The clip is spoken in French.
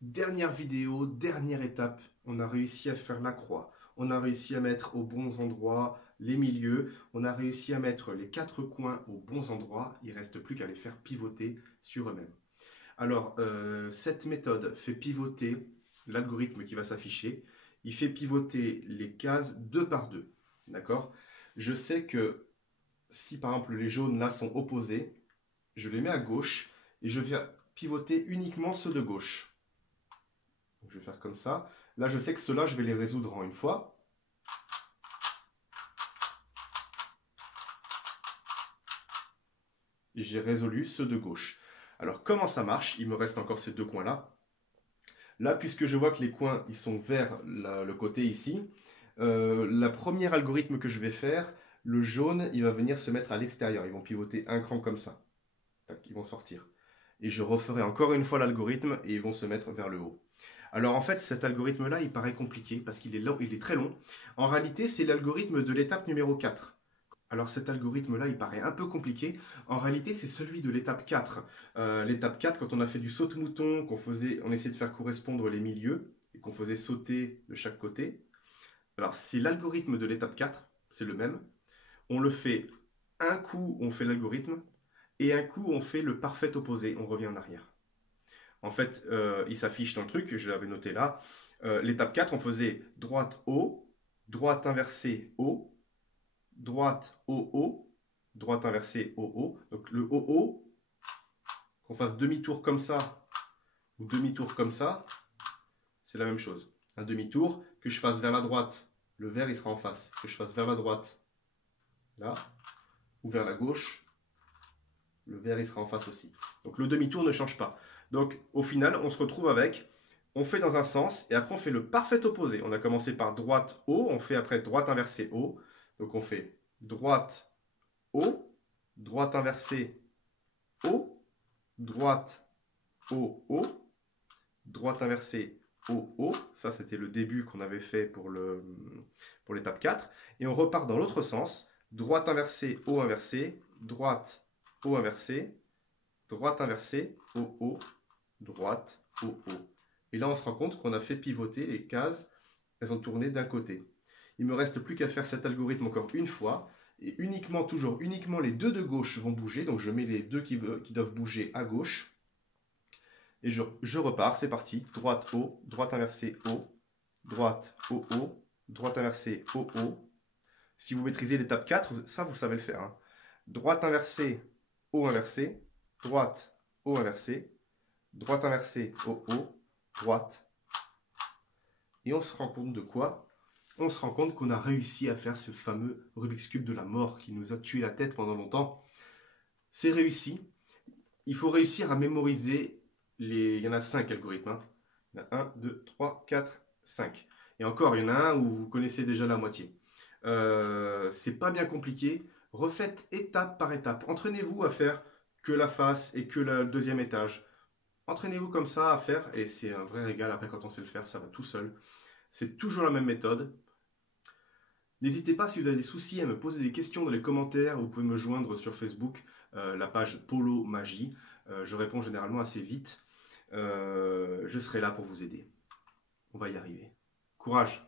Dernière vidéo, dernière étape, on a réussi à faire la croix. On a réussi à mettre aux bons endroits les milieux. On a réussi à mettre les quatre coins aux bons endroits. Il ne reste plus qu'à les faire pivoter sur eux-mêmes. Alors, cette méthode fait pivoter l'algorithme qui va s'afficher. Il fait pivoter les cases deux par deux. D'accord? Je sais que si par exemple les jaunes là sont opposés, je les mets à gauche et je viens pivoter uniquement ceux de gauche. Donc, je vais faire comme ça. Là, je sais que ceux-là, je vais les résoudre en une fois. Et j'ai résolu ceux de gauche. Alors, comment ça marche? Il me reste encore ces deux coins-là. Là, puisque je vois que les coins, ils sont vers le côté ici, la première algorithme que je vais faire, le jaune, il va venir se mettre à l'extérieur. Ils vont pivoter un cran comme ça. Tac, ils vont sortir. Et je referai encore une fois l'algorithme et ils vont se mettre vers le haut. Alors en fait, cet algorithme-là, il paraît compliqué parce qu'il est long, il est très long. En réalité, c'est l'algorithme de l'étape numéro 4. Alors cet algorithme-là, il paraît un peu compliqué. En réalité, c'est celui de l'étape 4. L'étape 4, quand on a fait du saute-mouton, on essayait de faire correspondre les milieux et qu'on faisait sauter de chaque côté. Alors c'est l'algorithme de l'étape 4, c'est le même. On le fait un coup, on fait l'algorithme, et un coup, on fait le parfait opposé, on revient en arrière. En fait, il s'affiche dans le truc, je l'avais noté là. L'étape 4, on faisait droite haut, droite inversée haut, droite haut haut, droite inversée haut haut. Donc le haut haut, qu'on fasse demi-tour comme ça ou demi-tour comme ça, c'est la même chose. Un demi-tour, que je fasse vers la droite, le vert il sera en face. Que je fasse vers la droite, là, ou vers la gauche, le vert il sera en face aussi. Donc le demi-tour ne change pas. Donc au final, on se retrouve avec, on fait dans un sens et après on fait le parfait opposé. On a commencé par droite haut, on fait après droite inversée haut. Donc on fait droite haut, droite inversée haut, droite haut haut, droite inversée haut haut. Ça c'était le début qu'on avait fait pour l'étape 4. Et on repart dans l'autre sens, droite inversée haut inversé, droite haut inversé, droite inversée, haut, haut, droite, haut, haut. Et là, on se rend compte qu'on a fait pivoter les cases, elles ont tourné d'un côté. Il me reste plus qu'à faire cet algorithme encore une fois, et uniquement, toujours, uniquement les deux de gauche vont bouger, donc je mets les deux qui doivent bouger à gauche, et je repars, c'est parti, droite, haut, droite inversée, haut, droite, haut, haut, droite inversée, haut, haut. Si vous maîtrisez l'étape 4, ça vous savez le faire. Hein. Droite inversée, haut inversé, droite, haut inversé, droite inversée, haut, haut, droite. Et on se rend compte de quoi? On se rend compte qu'on a réussi à faire ce fameux Rubik's Cube de la mort qui nous a tué la tête pendant longtemps. C'est réussi. Il faut réussir à mémoriser il y en a 5 algorithmes. Hein. Il y en a 1, 2, 3, 4, 5. Et encore, il y en a un où vous connaissez déjà la moitié. C'est pas bien compliqué. Refaites étape par étape. Entraînez-vous à faire que la face et que le deuxième étage. Entraînez-vous comme ça à faire et c'est un vrai régal. Après, quand on sait le faire, ça va tout seul. C'est toujours la même méthode. N'hésitez pas si vous avez des soucis à me poser des questions dans les commentaires. Vous pouvez me joindre sur Facebook, la page Polo Magie. Je réponds généralement assez vite. Je serai là pour vous aider. On va y arriver. Courage!